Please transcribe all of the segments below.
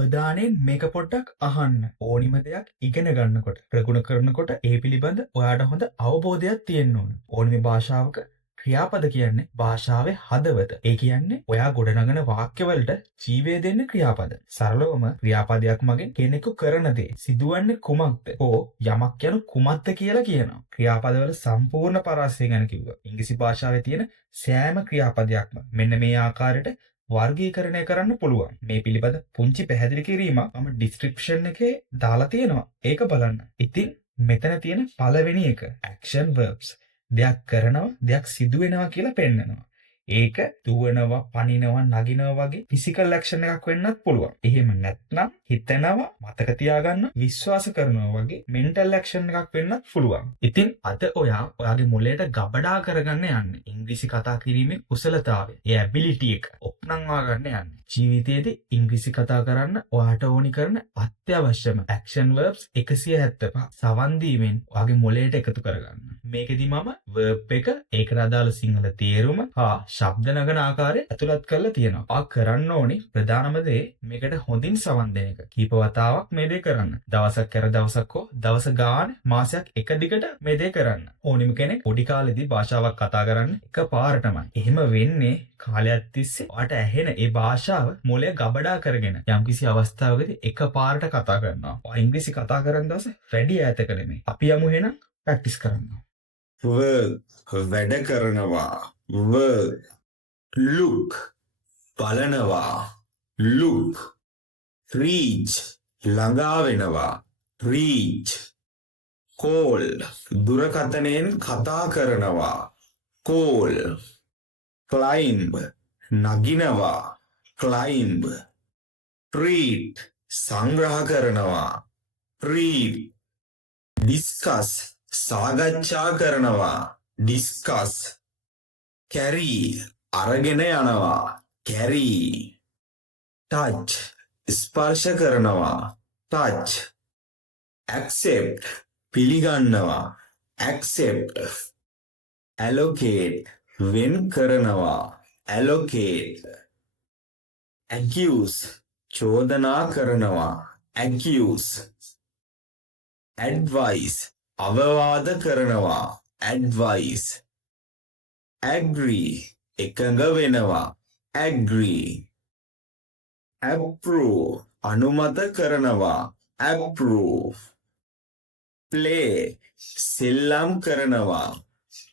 අවධානයෙන් මේක පොඩ්ඩක් අහන්න. ඕනිම දෙයක් ඉගෙන ගන්නකොට ප්‍රගුණ කරනකොට ඒ පිළිබඳ ඔයාට හොඳ අවබෝධයක් තියෙන්න ඕන. ඕනිම භාෂාවක ක්‍රියාපද කියන්නේ භාෂාවේ හදවත. ඒ කියන්නේ ඔයා ගොඩනගන වාක්‍යවලට ජීවය දෙන්න ක්‍රියාපද. සරලවම ක්‍රියාපදයක් මගින් කෙනෙකු කරන දේ සිදුවන්නේ කුමක්ද? හෝ යමක් යනු කුමක්ද කියලා කියනවා. ක්‍රියාපදවල සම්පූර්ණ පරාසය ගැන කිව්වා. ඉංග්‍රීසි භාෂාවේ තියෙන සෑම ක්‍රියාපදයක්ම මෙන්න මේ ආකාරයට වර්ගීකරණය කරන්න පුළුවන්. මේ පිළිබඳ පුංචි පැහැදිලි කිරීමක් මම ඩිස්ක්‍රිප්ෂන් එකේ දාලා තියෙනවා. ඒක බලන්න. ඉතින් මෙතන තියෙන පළවෙනි එක action verbs. දෙයක් කරනවා, දෙයක් සිදු වෙනවා කියලා පෙන්නනවා. ඒක දුවනවා, පනිනවා, නගිනවා වගේ ෆිසිකල් ඇක්ෂන් එකක් වෙන්නත් පුළුවන්. එහෙම නැත්නම් හිතනවා, මතක තියාගන්න, විශ්වාස කරනවා වගේ මෙන්ටල් ඇක්ෂන් එකක් වෙන්නත් පුළුවන්. ඉතින් අද ඔයාගේ මොළයට ගබඩා කරගන්න යන්නේ ඉංග්‍රීසි කතා කිරීමේ කුසලතාවය. ඒ ඇබිලිටි එක ඔප්නංවා ගන්න යන්නේ. ජීවිතයේදී ඉංග්‍රීසි කතා කරන්න ඔයාට ඕනි කරන අත්‍යවශ්‍යම ඇක්ෂන් verbs 175 සවන් දීමෙන් ඔයාගේ මොළයට එකතු කරගන්න. මේකෙදි මම verb එක ඒකට අදාළ සිංහල තේරුම හා ශබ්ද නගන ආකාරය ඇතුළත් කරලා තියෙනවා. ඔයා කරන්න ඕනි ප්‍රධානම දේ මේකට හොඳින් සවන් දෙන එක. කීප වතාවක් මේ දේ කරන්න. දවසක් කර දවසක් හෝ දවස ගාන මාසයක් එක දිගට මේ දේ කරන්න. ඕනිම කෙනෙක් පොඩි කාලෙදී භාෂාවක් කතා කරන්න එකපාරටමයි. එහෙම වෙන්නේ කාලයක් තිස්සේ ඔයාට ඇහෙන ඒ භාෂාව මොළය ගබඩා කරගෙන යම්කිසි අවස්ථාවකදී එකපාරට කතා කරනවා. ඔයා ඉංග්‍රීසි කතා කරන දවස වැඩි ඈතක නෙමෙයි. අපි යමු එහෙනම් ප්‍රැක්ටිස් කරන්න. වැඩ කරනවා. look බලනවා. look reach ළඟා වෙනවා. reach call දුරකථනයෙන් කතා කරනවා. call climb නගිනවා. climb treat සංග්‍රහ කරනවා. treat discuss සාකච්ඡා කරනවා. discuss carry අරගෙන යනවා. carry touch ස්පර්ශ කරනවා. touch accept පිළිගන්නවා. accept allocate වෙන් කරනවා. allocate accuse චෝදනා කරනවා. accuse advice අවවාද කරනවා. advice agree එකඟ වෙනවා. agree approve අනුමත කරනවා. approve play සෙල්ලම් කරනවා.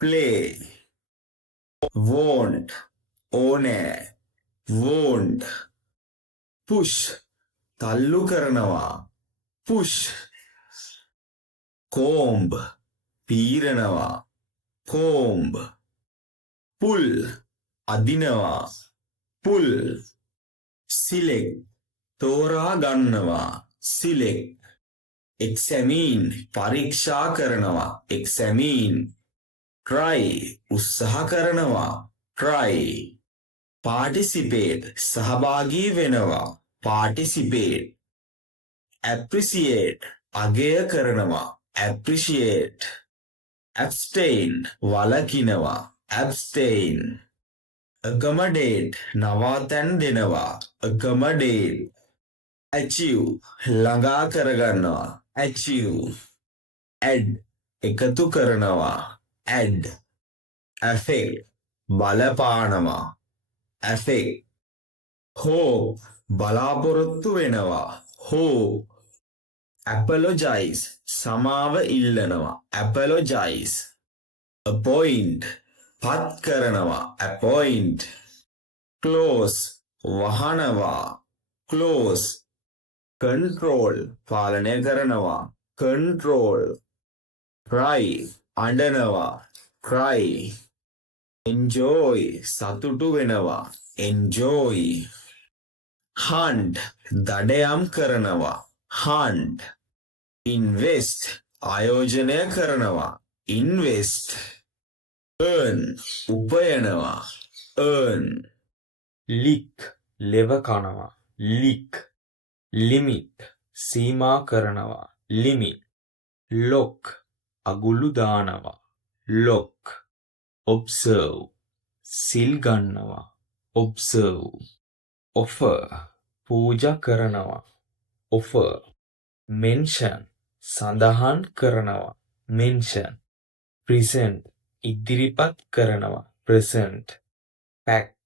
play want ඕනෑ. want push තල්ලු කරනවා. push comb පීරනවා. comb pull අදිනවා. pull select තෝරා ගන්නවා. select examine පරීක්ෂා කරනවා. examine try උත්සාහ කරනවා. try participate සහභාගී වෙනවා. participate appreciate අගය කරනවා. appreciate abstain වළකිනවා. abstain accommodate නවාතැන් දෙනවා. accommodate achieve ළඟා කරගන්නවා. achieve add එකතු කරනවා. add affect බලපානවා. affect hope බලාපොරොත්තු වෙනවා. hope apologize සමාව ඉල්ලනවා. apologize appoint පත් කරනවා. appoint close වහනවා. close control පාලනය කරනවා. control cry අඬනවා. cry enjoy සතුටු වෙනවා. enjoy hunt දඩයම් කරනවා. hunt invest ආයෝජනය කරනවා. invest earn උපයනවා. earn lick ලෙව කනවා. lick limit සීමා කරනවා. limit lock අගුළු දානවා. lock observe සිල් ගන්නවා. observe offer පූජා කරනවා. offer, mention සඳහන් කරනවා, mention, present ඉදිරිපත් කරනවා, present, pack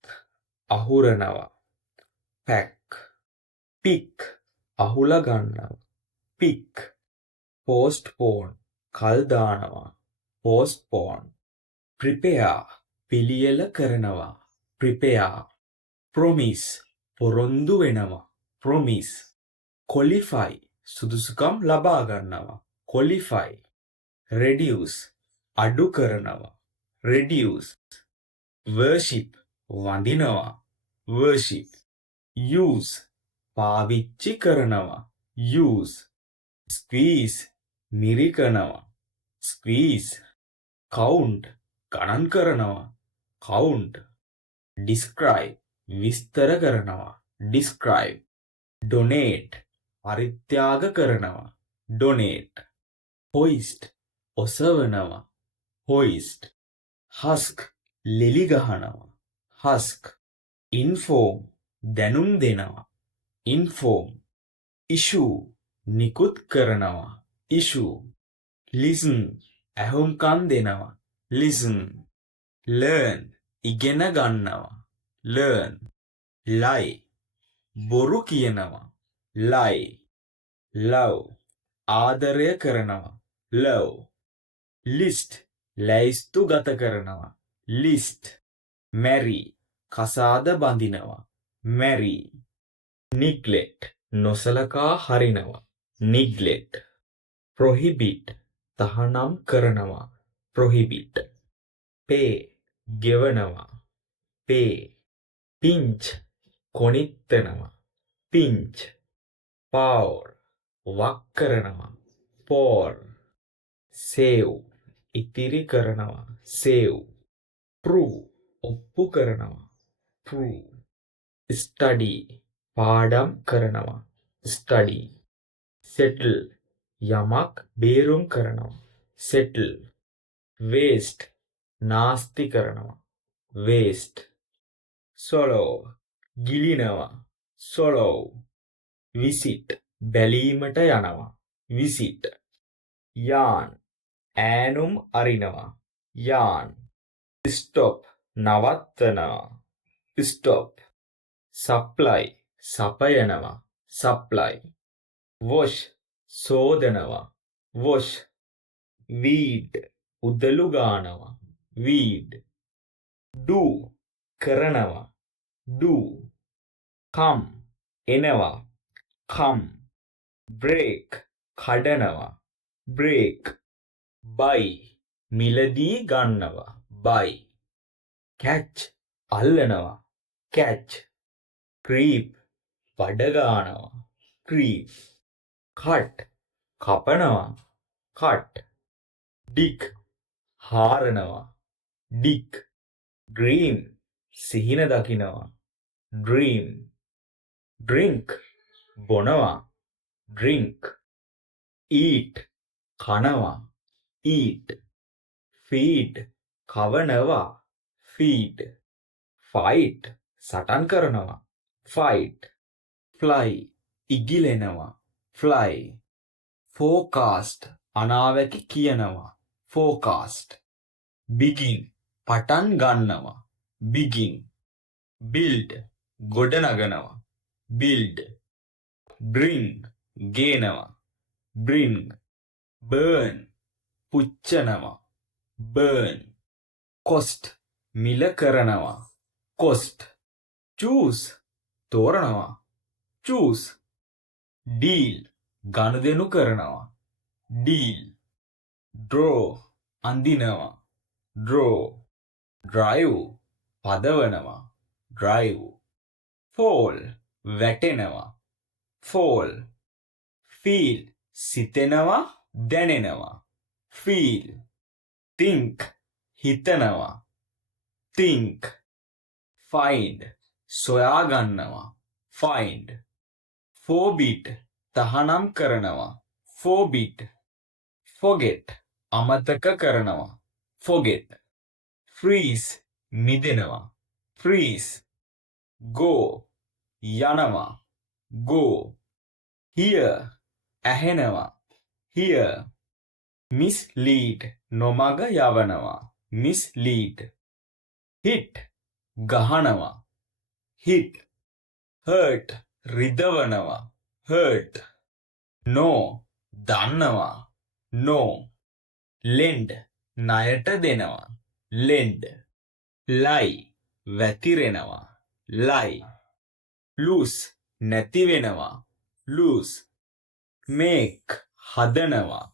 අහුරනවා, pack, pick අහුලා ගන්නවා, pick, postpone කල් දානවා, postpone, prepare පිළියෙල කරනවා, prepare, promise පොරොන්දු වෙනවා, promise, qualify සුදුසුකම් ලබා ගන්නවා, qualify, reduce අඩු කරනවා, reduce, worship වඳිනවා, worship, use පාවිච්චි කරනවා, use, squeeze මිරිකනවා, squeeze, count ගණන් කරනවා, count, describe විස්තර කරනවා, describe, donate පරිත්‍යාග කරනවා, donate, hoist ඔසවනවා, hoist, husk ලෙලි ගහනවා, husk, inform දැනුම් දෙනවා, inform, issue නිකුත් කරනවා, issue, listen ඇහුම්කන් දෙනවා, listen, learn ඉගෙන ගන්නවා, learn, lie බොරු කියනවා, lie, love ආදරය කරනවා, love, list ලැයිස්තු ගත කරනවා, list, marry කසාද බඳිනවා, marry, neglect නොසලකා හරිනවා, neglect, prohibit තහනම් කරනවා, prohibit, pay ගෙවනවා, pay, pinch කොනිත්තනවා, pinch, pour වක් කරනවා, pour, save ඉතිරි කරනවා, save, prove ඔප්පු කරනවා, prove, study පාඩම් කරනවා, study, settle යමක් බේරුම් කරනවා, settle, waste නාස්ති කරනවා, waste, swallow ගිලිනවා, swallow, visit බැලීමට යනවා, visit, yarn ඈනුම් අරිනවා, yarn, stop නවත්තනවා, stop, supply සපයනවා, supply, wash සෝදනවා, wash, weed උදළු ගානවා, weed, do කරනවා, do, come එනවා, come, break කඩනවා, break, buy මිලදී ගන්නවා, buy, catch අල්ලනවා, catch, creep බඩගානවා, creep, cut කපනවා, cut, dig හාරනවා, dig, dream සිහින දකිනවා, dream, drink බොනවා, drink, eat කනවා, eat, feed කවනවා, feed, fight සටන් කරනවා, fight, fly ඉගිලෙනවා, fly, forecast අනාවැකි කියනවා, forecast, begin පටන් ගන්නවා, begin, build ගොඩනගනවා, build, bring ගේනවා, bring, burn පුච්චනවා, burn, cost මිල කරනවා, cost, choose තෝරනවා, choose, deal ගනුදෙනු කරනවා, deal, draw අඳිනවා, draw, drive පදවනවා, drive, fall වැටෙනවා, fall, feel සිතෙනවා දැනෙනවා, feel, think හිතනවා, think, find සොයා ගන්නවා, find, forbid තහනම් කරනවා, forbid, forget අමතක කරනවා, forget, freeze මිදෙනවා, freeze, go යනවා, go, hear ඇහෙනවා hear mislead නොමග යවනවා mislead hit ගහනවා hit hurt රිදවනවා hurt no දන්නවා no lend ණයට දෙනවා lend lie වැතිරෙනවා lie lose නැති වෙනවා lose make හදනවා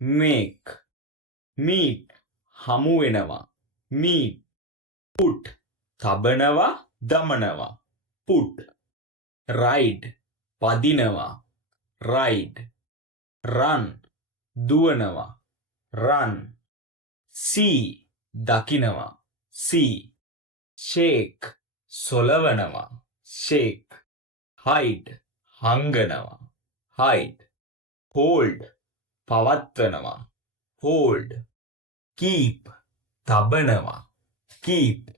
make meet හමු වෙනවා meet put තබනවා දමනවා put ride පදිනවා ride run දුවනවා run see දකිනවා see shake සොලවනවා shake hide හංගනවා hide hold පවත්වනවා hold keep තබනවා keep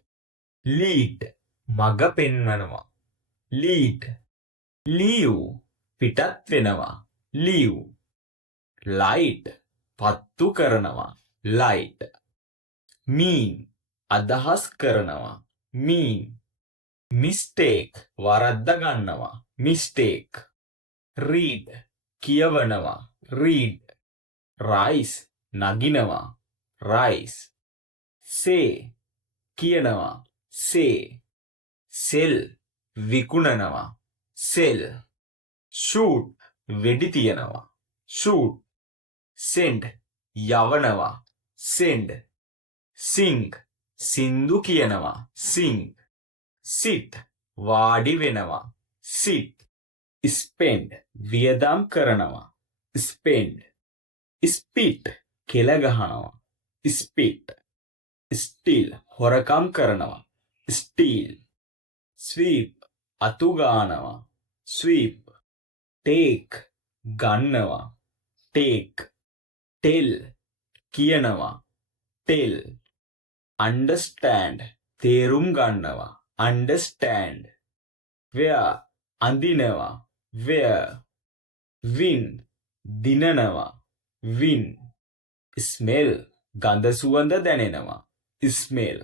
lead මග පෙන්වනවා lead leave පිටත් වෙනවා leave light පත්තු කරනවා light mean අදහස් කරනවා mean mistake වරද්ද ගන්නවා mistake read කියවනවා read rise නගිනවා rise say කියනවා say sell විකුණනවා sell shoot වෙඩි තියනවා shoot send යවනවා send sing සින්දු කියනවා sing sit වාඩි වෙනවා sit spend වියදම් කරනවා spend spit කෙල ගහනවා spit steal හොරකම් කරනවා steal sweep අතු ගානවා sweep take ගන්නවා take tell කියනවා tell understand තේරුම් ගන්නවා understand wear අඳිනවා wear win දිනනවා win smell ගඳ සුවඳ දැනෙනවා smell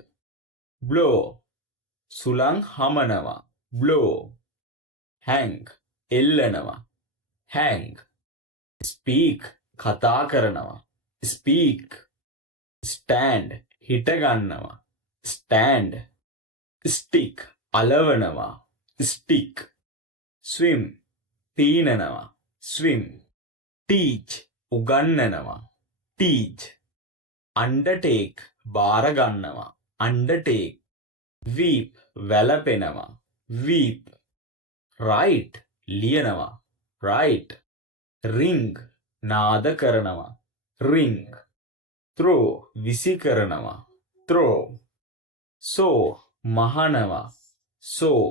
blow සුළං හමනවා blow hang එල්ලනවා hang speak කතා කරනවා speak stand හිට ගන්නවා stand stick අලවනවා stick swim පීනනවා swim teach උගන්වනවා teach undertake බාර ගන්නවා undertake weep වැළපෙනවා weep write ලියනවා write ring නාද කරනවා ring throw විසි කරනවා throw sow මහනවා sow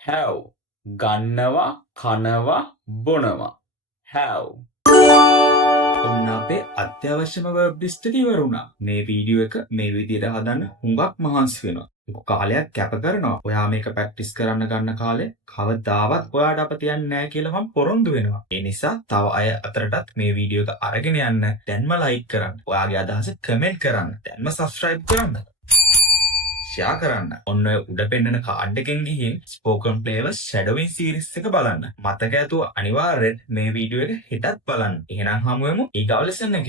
have ගන්නවා කනවා බොනවා have ඔන්න අපේ අත්‍යවශ්‍යම verb list එක ඉවර වුණා. මේ වීඩියෝ එක මේ විදිහට හදන්න හුඟක් මහන්සි වෙනවා. ලොකු කාලයක් කැප කරනවා. ඔයා මේක ප්‍රැක්ටිස් කරන්න ගන්න කාලේ කවදාවත් ඔයාට අප තියන්නේ නැහැ කියලා මම පොරොන්දු වෙනවා. ඒ නිසා තව අය අතරටත් මේ වීඩියෝ එක අරගෙන යන්න. දැන්ම ලයික් කරන්න. ඔයාගේ අදහස කමෙන්ට් කරන්න. දැන්ම subscribe කරන්න. ෂෙයා කරන්න. ඔන්න ඔය උඩ පෙන්නන කාඩ් එකෙන් ගිහින් Spoken Flavors Shadowing series එක බලන්න. මතක ඇතුව අනිවාර්යෙන් මේ වීඩියෝ එක හෙටත් බලන්න. එහෙනම් හමු වෙමු ඊගව ලෙසන් එකේ.